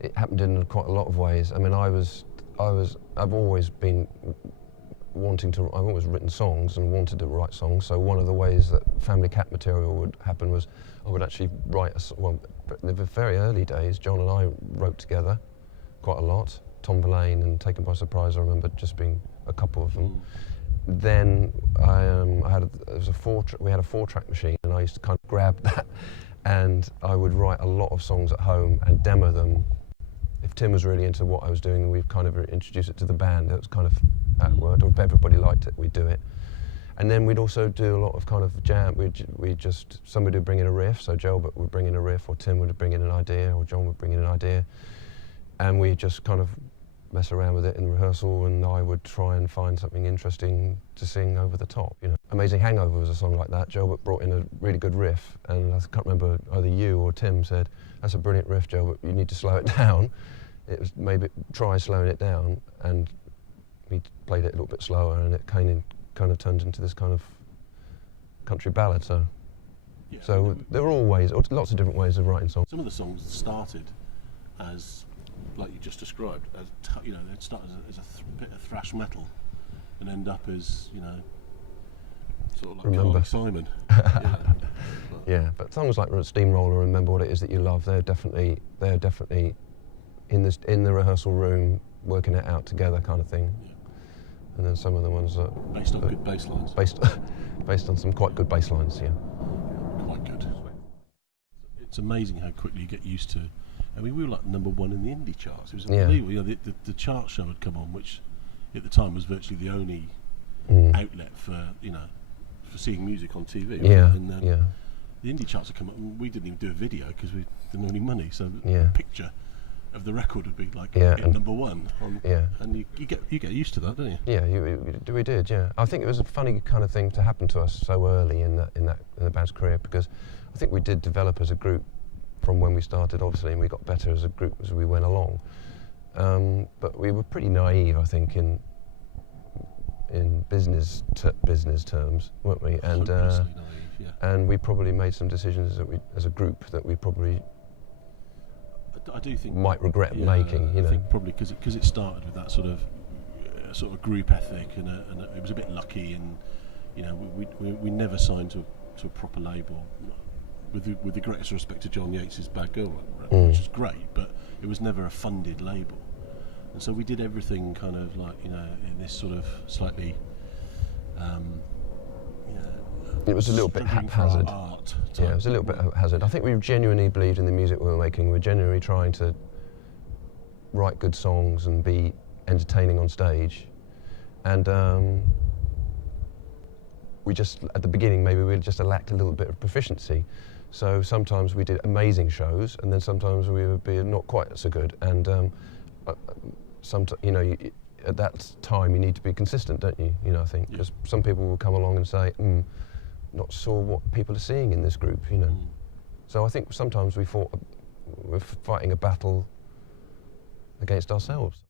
it happened in quite a lot of ways. I mean, I've always been I've always written songs and wanted to write songs, so one of the ways that Family Cat material would happen was I would actually write in the very early days, John and I wrote together quite a lot. Tom Verlaine and Taken by Surprise, I remember just being a couple of them. Then we had a 4-track machine, and I used to kind of grab that and I would write a lot of songs at home and demo them. If Tim was really into what I was doing, we'd kind of introduce it to the band. That was kind of how it worked. Or if everybody liked it, we'd do it. And then we'd also do a lot of kind of jam. Somebody would bring in a riff, so Joe would bring in a riff, or Tim would bring in an idea, or John would bring in an idea. And we just kind of mess around with it in rehearsal, and I would try and find something interesting to sing over the top. You know, Amazing Hangover was a song like that. Joe brought in a really good riff, and I can't remember, either you or Tim said, "That's a brilliant riff, Joe, but you need to slow it down." It was maybe try slowing it down, and we played it a little bit slower, and it kind of turned into this kind of country ballad. So, yeah, so there were all ways, lots of different ways of writing songs. Some of the songs started as, like you just described, as you know, they'd start as a bit of thrash metal, and end up as, you know, sort of like Carly Simon. Yeah, but songs like Steamroller and Remember What It Is That You Love, they're definitely in the rehearsal room working it out together, kind of thing. Yeah. And then some of the ones that based on good bass lines. Based on some quite good bass lines, yeah. Quite good. It's amazing how quickly you get used to. I mean, we were like #1 in the indie charts. It was unbelievable. You know, the chart show had come on, which at the time was virtually the only outlet for, you know, for seeing music on TV. Yeah, and then the indie charts had come up, and we didn't even do a video because we didn't have any money. So the picture of the record would be like #1. And you get used to that, don't you? Yeah, we did. Yeah, I think it was a funny kind of thing to happen to us so early in the band's career, because I think we did develop as a group from when we started, obviously, and we got better as a group as we went along. But we were pretty naive, I think, in business terms, weren't we? And naive, yeah. And we probably made some decisions that as a group that we probably I do think might regret making. You know, I think probably because it started with that sort of group ethic, and it was a bit lucky, and you know, we never signed to a proper label. With the greatest respect to John Yates's Bad Girl record, which was great, but it was never a funded label, and so we did everything kind of like, you know, in this sort of slightly, it was a little bit haphazard. Yeah, it was a little bit haphazard. I think we genuinely believed in the music we were making. We were genuinely trying to write good songs and be entertaining on stage, and we just, at the beginning, maybe we just lacked a little bit of proficiency. So sometimes we did amazing shows, and then sometimes we would be not quite so good. And you know, at that time, you need to be consistent, don't you? You know, I think, because some people will come along and say, "Not sure what people are seeing in this group," you know. So I think sometimes we're fighting a battle against ourselves.